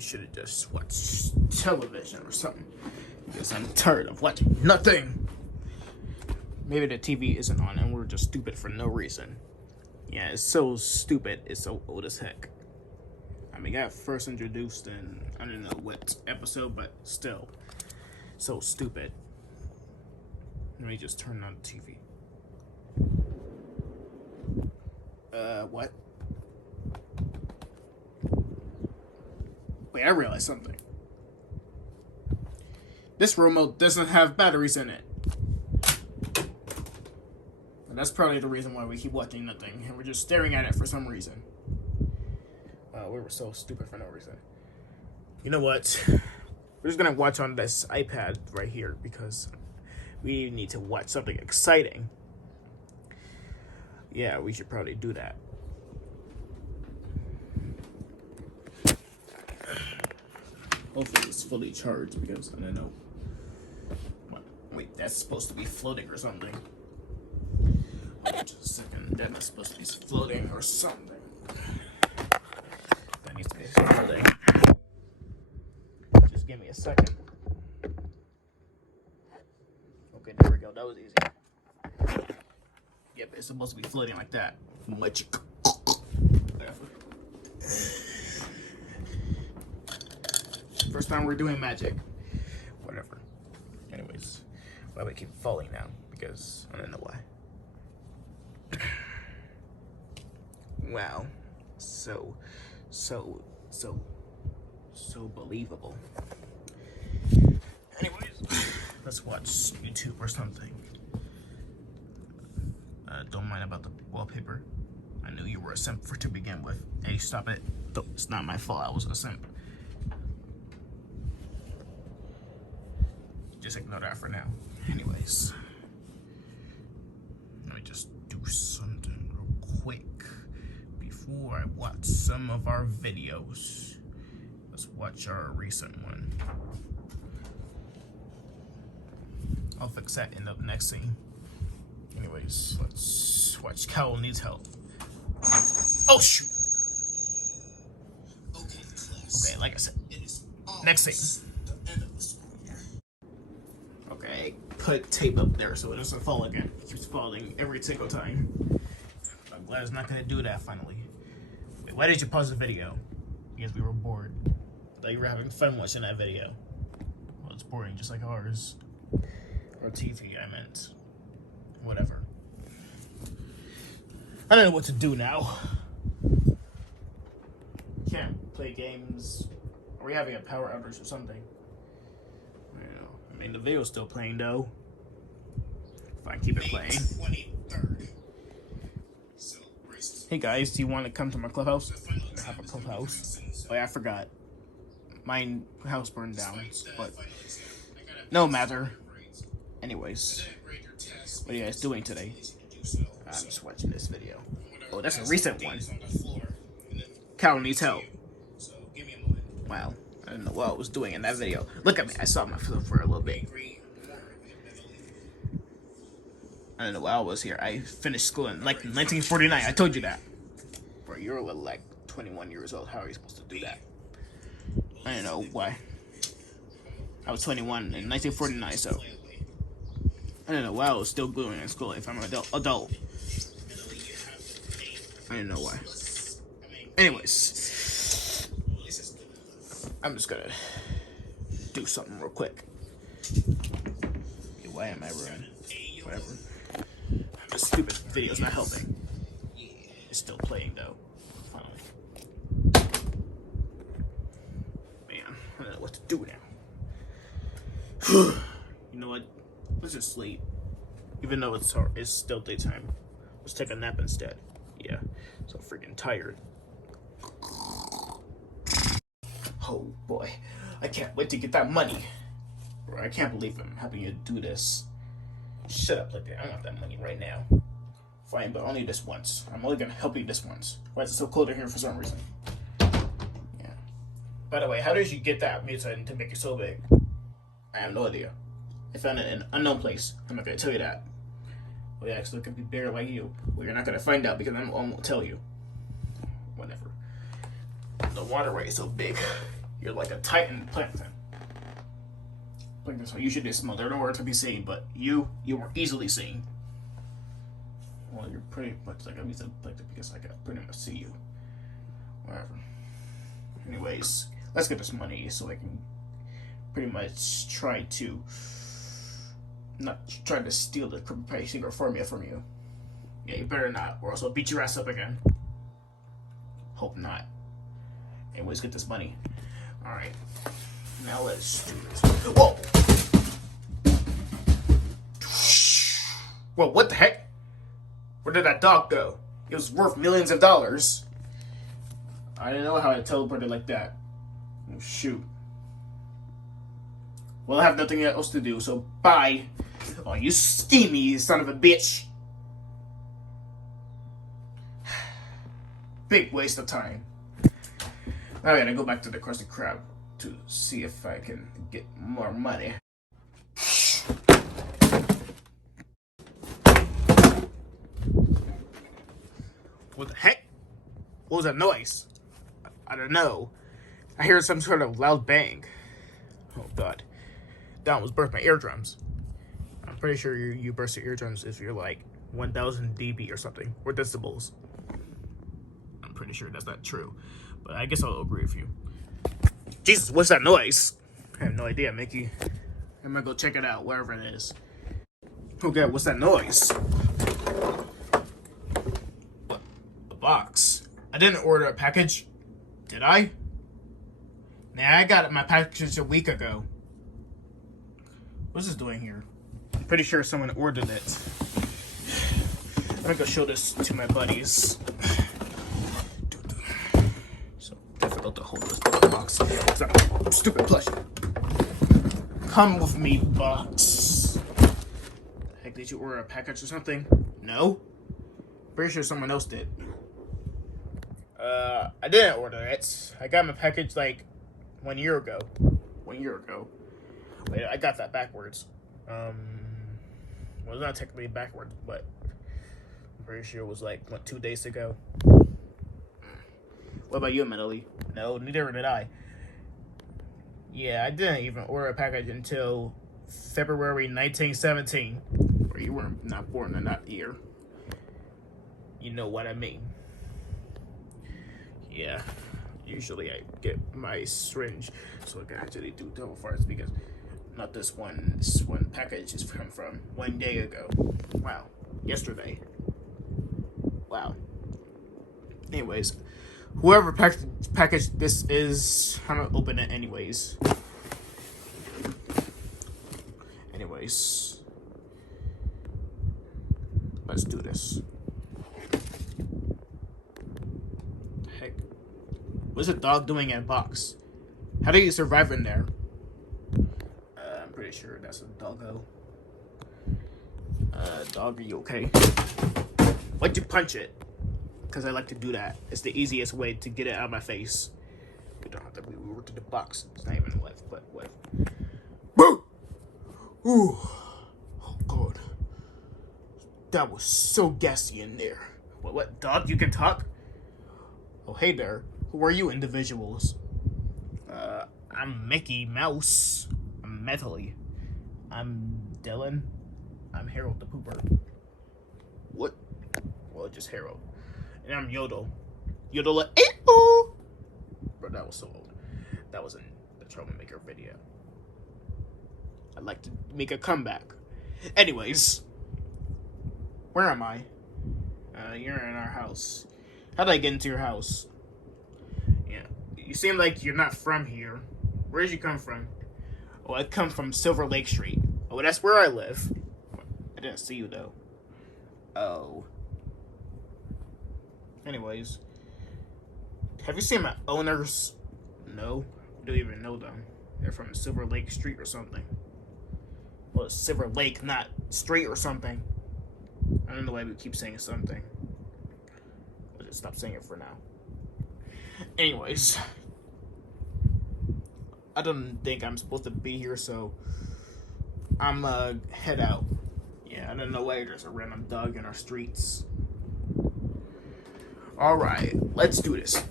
Maybe should have just watched television or something. Because I'm tired of watching nothing. Maybe the TV isn't on and we're just stupid for no reason. Yeah, it's so stupid. It's so old as heck. I mean, I got first introduced in, I don't know what episode, but still. So stupid. Let me just turn on the TV. What? Wait, I realized something. This remote doesn't have batteries in it. And that's probably the reason why we keep watching nothing. And we're just staring at it for some reason. We were so stupid for no reason. You know what? We're just gonna watch on this iPad right here because we need to watch something exciting. Yeah, we should probably do that. Hopefully it's fully charged because I don't know. Wait, that's supposed to be floating or something. Just a second, that is supposed to be floating or something. That needs to be floating. Just give me a second. Okay, there we go. That was easy. Yep, it's supposed to be floating like that. Magic. First time we're doing magic. Whatever. Anyways, why we keep falling now? Because I don't know why. Wow. So believable. Anyways, let's watch YouTube or something. Don't mind about the wallpaper. I knew you were a simp to begin with. Hey, stop it. It's not my fault I was a simp. Just ignore that for now. Anyways. Let me just do something real quick before I watch some of our videos. Let's watch our recent one. I'll fix that in the next scene. Anyways, let's watch Cal Needs Help. Oh shoot! Okay, like I said, next scene. Okay, put tape up there so it doesn't fall again. It keeps falling every single time. I'm glad it's not gonna do that finally. Wait, why did you pause the video? Because we were bored. I thought you were having fun watching that video. Well, it's boring, just like ours. Or TV, I meant. Whatever. I don't know what to do now. Can't play games. Are we having a power outage or something? I mean, the video's still playing though. Fine, keep it playing. Hey guys, do you want to come to my clubhouse? I have a clubhouse. Oh yeah, I forgot. My house burned down, but no matter. Anyways, what are you guys doing today? I'm just watching this video. Oh, that's a recent one. Cal needs help. Wow, I don't know what I was doing in that video. Look at me, I saw myself for a little bit. I don't know why I was here. I finished school in like 1949. I told you that. Bro, you're like 21 years old. How are you supposed to do that? I don't know why. I was 21 in 1949, so I don't know why I was still going in school if I'm an adult. I don't know why. Anyways, I'm just gonna do something real quick. Why am I running? Whatever. This stupid video's not helping. It's still playing though. Finally. Man, I don't know what to do now. You know what? Let's just sleep. Even though it's still daytime. Let's take a nap instead. Yeah, so freaking tired. Oh boy, I can't wait to get that money. Bro, I can't believe I'm helping you do this. Shut up like that. I want that money right now. Fine, but only this once. I'm only gonna help you this once. Why is it so cold in here for some reason? Yeah. By the way, how did you get that mutant to make it so big? I have no idea. I found it in an unknown place. I'm not gonna tell you that. Oh yeah, so it could be bigger like you. Well, you're not gonna find out because I won't tell you. Whatever. The waterway is so big. You're like a titan plankton. So you should be small. They're nowhere to be seen, but you were easily seen. Well, you're pretty much like I'm using plankton because I can pretty much see you. Whatever. Anyways, let's get this money so I can pretty much try to not try to steal the cryptocurrency secret formula from you. Yeah, you better not, or else I'll beat your ass up again. Hope not. Anyways, get this money. Alright. Now let's do this. Whoa! Whoa, what the heck? Where did that dog go? It was worth millions of dollars. I didn't know how it teleported like that. Oh, shoot. Well, I have nothing else to do, so bye. Oh, you schemy son of a bitch. Big waste of time. Now I gotta go back to the Krusty Krab to see if I can get more money. What the heck? What was that noise? I don't know. I heard some sort of loud bang. Oh god. That almost burst my eardrums. I'm pretty sure you burst your eardrums if you're like 1000 dB or something, or decibels. I'm pretty sure that's not true, but I guess I'll agree with you. Jesus, what's that noise? I have no idea, Mickey. I'm gonna go check it out, wherever it is. Okay, what's that noise? What? A box. I didn't order a package. Did I? Nah, I got my package a week ago. What's this doing here? I'm pretty sure someone ordered it. I'm gonna go show this to my buddies. So difficult to hold this box. It's a stupid plushie. Come with me, box. Heck, did you order a package or something? No? Pretty sure someone else did. I didn't order it. I got my package like 1 year ago. 1 year ago. Wait, I got that backwards. Well, it's not technically backwards, but I'm pretty sure it was like, what, 2 days ago? What about you, Mentally? No, neither did I. Yeah, I didn't even order a package until February 1917. Or you were not born in that year. You know what I mean. Yeah, usually I get my syringe so I can actually do double farts because not this one. This one package is from 1 day ago. Wow, yesterday. Wow. Anyways, whoever package this is, I'm gonna open it anyways. Anyways, let's do this. Heck, what's a dog doing in a box? How do you survive in there? I'm pretty sure that's a doggo. Dog, are you okay? Why'd you punch it? Because I like to do that. It's the easiest way to get it out of my face. We don't have to move to the box. It's not even left, but what? Boo! Ooh. Oh, God. That was so gassy in there. What, dog? You can talk? Oh, hey there. Who are you individuals? I'm Mickey Mouse. I'm Metally. I'm Dylan. I'm Harold the Pooper. What? Well, just Harold. And I'm Yodel. Yodel like, oh! Bro, that was so old. That was in the Troublemaker video. I'd like to make a comeback. Anyways. Where am I? You're in our house. How did I get into your house? Yeah. You seem like you're not from here. Where did you come from? Oh, I come from Silver Lake Street. Oh, that's where I live. I didn't see you, though. Oh. Anyways. Have you seen my owners? No. I don't even know them. They're from Silver Lake Street or something. Well, it's Silver Lake, not Street or something. I don't know why we keep saying something. I'll just stop saying it for now. Anyways. I don't think I'm supposed to be here, so I'm head out. Yeah, I don't know why there's a random dog in our streets. Alright, let's do this.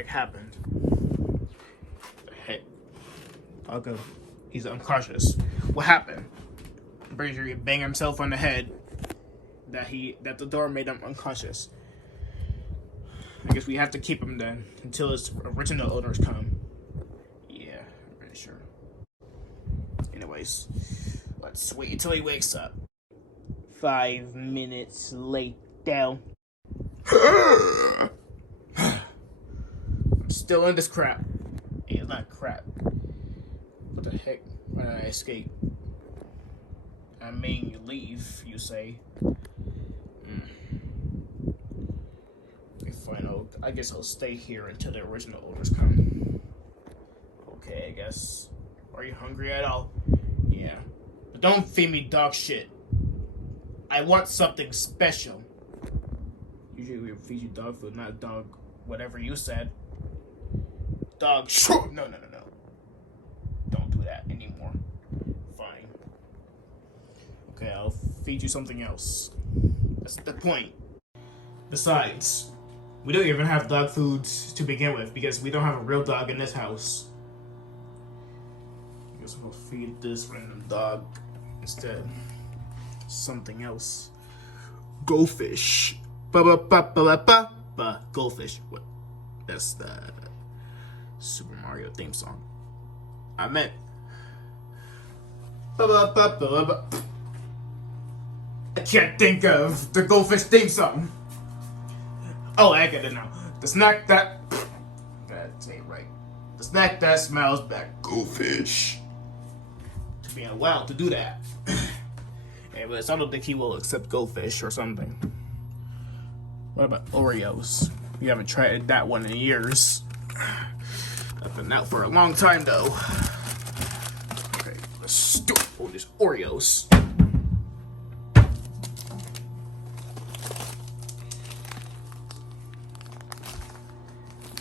heck happened? The heck? I'll go. He's unconscious. What happened? I'm pretty sure he banged himself on the head. That the door made him unconscious. I guess we have to keep him then until his original owners come. Yeah, I'm pretty sure. Anyways, let's wait until he wakes up. 5 minutes later. I'm still in this crap. Hey, it's not crap. What the heck? Why did I escape? I mean, leave, you say. Fine, I guess I'll stay here until the original owners come. Okay, I guess. Are you hungry at all? Yeah. But don't feed me dog shit. I want something special. Usually we feed you dog food, not dog whatever you said. Dog shit. No. Don't do that anymore. Fine. Okay, I'll feed you something else. That's the point. Besides, we don't even have dog food to begin with because we don't have a real dog in this house. I guess we'll feed this random dog instead. Something else. Goldfish. Ba-ba-ba-ba-ba-ba. Goldfish. What? That's the Super Mario theme song. I meant. Ba-ba-ba-ba-ba. I can't think of the Goldfish theme song. Oh, I get it now. The snack that ain't right. The snack that smells like goldfish. To be allowed to do that. Anyways, I don't think he will accept goldfish or something. What about Oreos? We haven't tried that one in years. I've been out for a long time though. Okay, let's do it. Oh, these Oreos.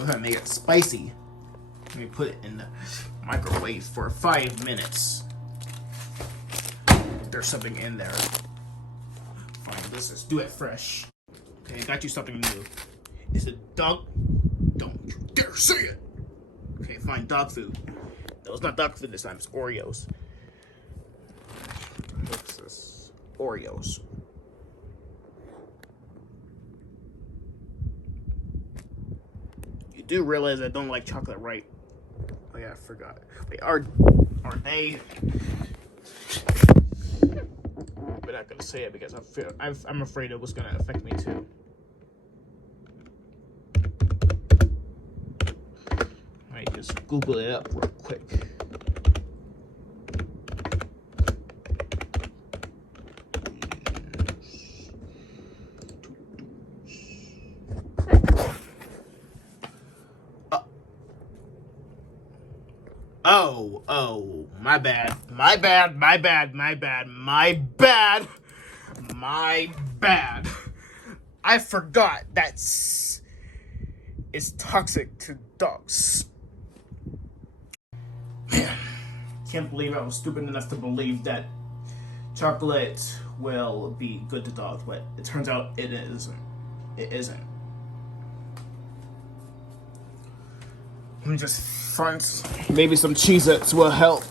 I'm gonna make it spicy. Let me put it in the microwave for 5 minutes. There's something in there. Fine, let's just do it fresh. Okay, I got you something new. Is it dog? Don't you dare say it! Okay, fine, dog food. No, it's not dog food this time, it's Oreos. What's this? Oreos. Do realize I don't like chocolate, right? Oh yeah, I forgot. Wait, are they? We're not gonna say it because I'm afraid it was gonna affect me too. I just Google it up real quick. Oh, my bad. My bad. I forgot it's toxic to dogs. Man, can't believe I was stupid enough to believe that chocolate will be good to dogs, but it turns out it isn't. It isn't. Let me just find maybe some Cheez-Its will help.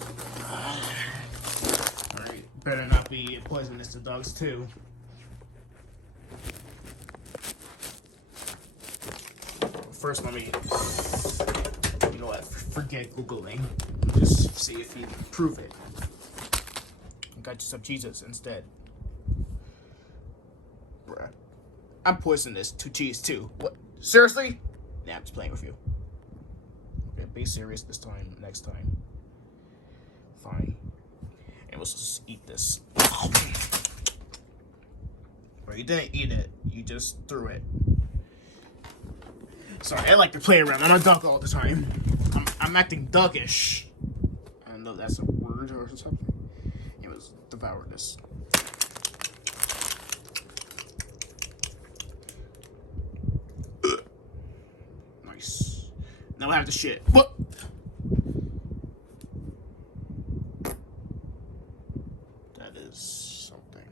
Alright, better not be poisonous to dogs too. First, let me, you know what, forget Googling. Just see if you can prove it. I got you some Cheez-Its instead. Bruh. I'm poisonous to cheese too. What? Seriously? Nah, I'm just playing with you. Be serious this time, next time. Fine. And let's just eat this. Well, you didn't eat it, you just threw it. Sorry, I like to play around. I'm a duck all the time. I'm acting duckish. I don't know if that's a word or something. It was devour this. Nice. Now I have to shit. What? That is something.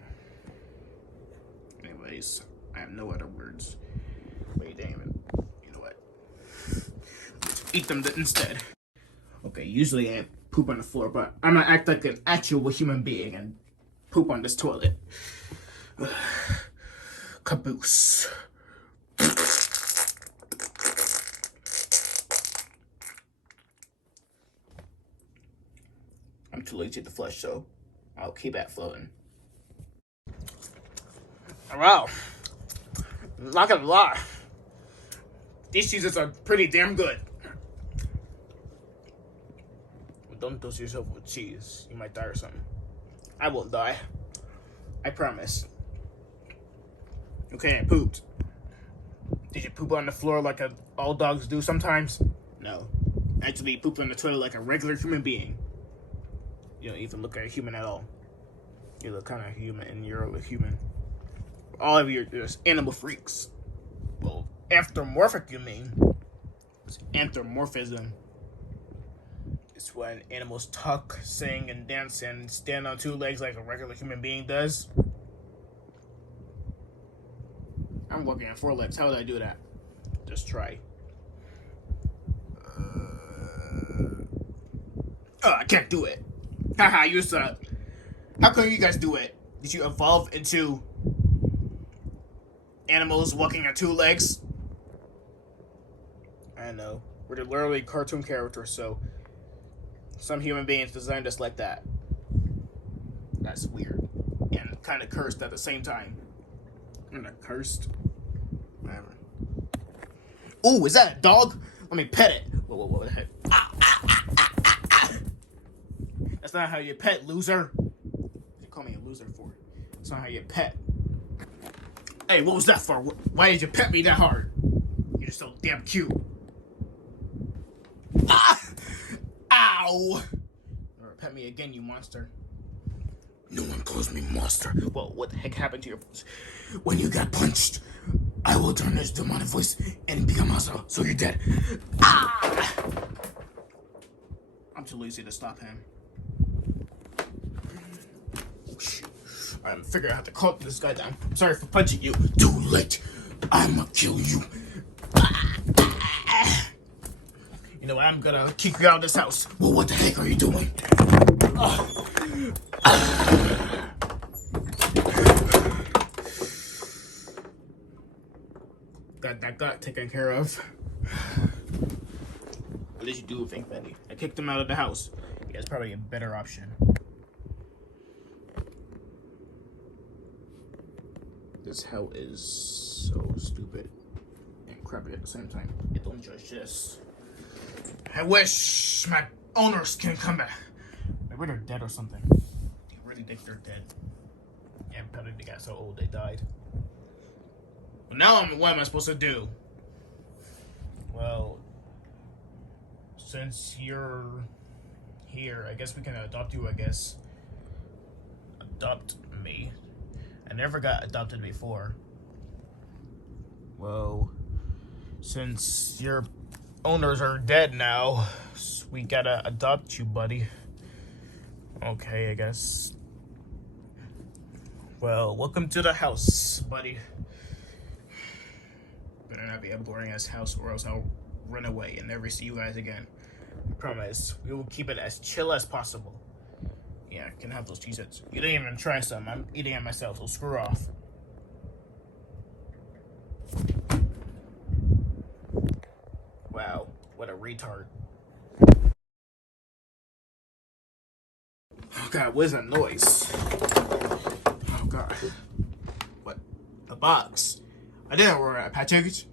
Anyways, I have no other words. Wait, damn it. You know what? eat them instead. Okay, usually I poop on the floor, but I'm gonna act like an actual human being and poop on this toilet. Caboose. I'm too lazy to flush, so I'll keep that floating. Wow. Not gonna lie. These cheeses are pretty damn good. But don't dose yourself with cheese. You might die or something. I won't die. I promise. Okay, I pooped. Did you poop on the floor like all dogs do sometimes? No. Actually, you pooped on the toilet like a regular human being. You don't even look like a human at all. You look kind of human, and you're a human. All of you are just animal freaks. Well, anthropomorphic, you mean? It's anthropomorphism. It's when animals talk, sing, and dance, and stand on two legs like a regular human being does. I'm walking on four legs. How would I do that? Just try. I can't do it. Haha, you suck. How come you guys do it? Did you evolve into animals walking on two legs? I know. We're literally cartoon characters, so some human beings designed us like that. That's weird. And kind of cursed at the same time. I'm not cursed. Whatever. Ooh, is that a dog? Let me pet it. Whoa, what the heck? That's not how you pet, loser. They call me a loser for it. That's not how you pet. Hey, what was that for? Why did you pet me that hard? You're so damn cute. Ah! Ow! Never pet me again, you monster. No one calls me monster. Well, what the heck happened to your voice? When you got punched, I will turn this demonic voice and become monster, so you're dead. Ah! I'm too lazy to stop him. I'm figuring out how to calm this guy down. I'm sorry for punching you. Too late. I'ma kill you. You know what? I'm gonna kick you out of this house. Well, what the heck are you doing? Got that gut taken care of. What did you do, Fink Betty? I kicked him out of the house. Yeah, it's probably a better option. This hell is so stupid and crappy at the same time. You don't judge this. I wish my owners can come back. Maybe they're dead or something. I really think they're dead. Yeah, probably they got so old they died. But now what am I supposed to do? Well, since you're here, I guess we can adopt you, I guess. Adopt me? I never got adopted before. Well, since your owners are dead now, we gotta adopt you, buddy. Okay, I guess. Well, welcome to the house, buddy. Better not be a boring-ass house, or else I'll run away and never see you guys again. I promise. We will keep it as chill as possible. Yeah, I can have those Cheez-Its. You didn't even try some. I'm eating it myself, so screw off. Wow, what a retard. Oh god, what is that noise? Oh god. What? A box? I didn't order a package.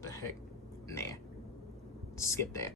What the heck? Nah. Skip that.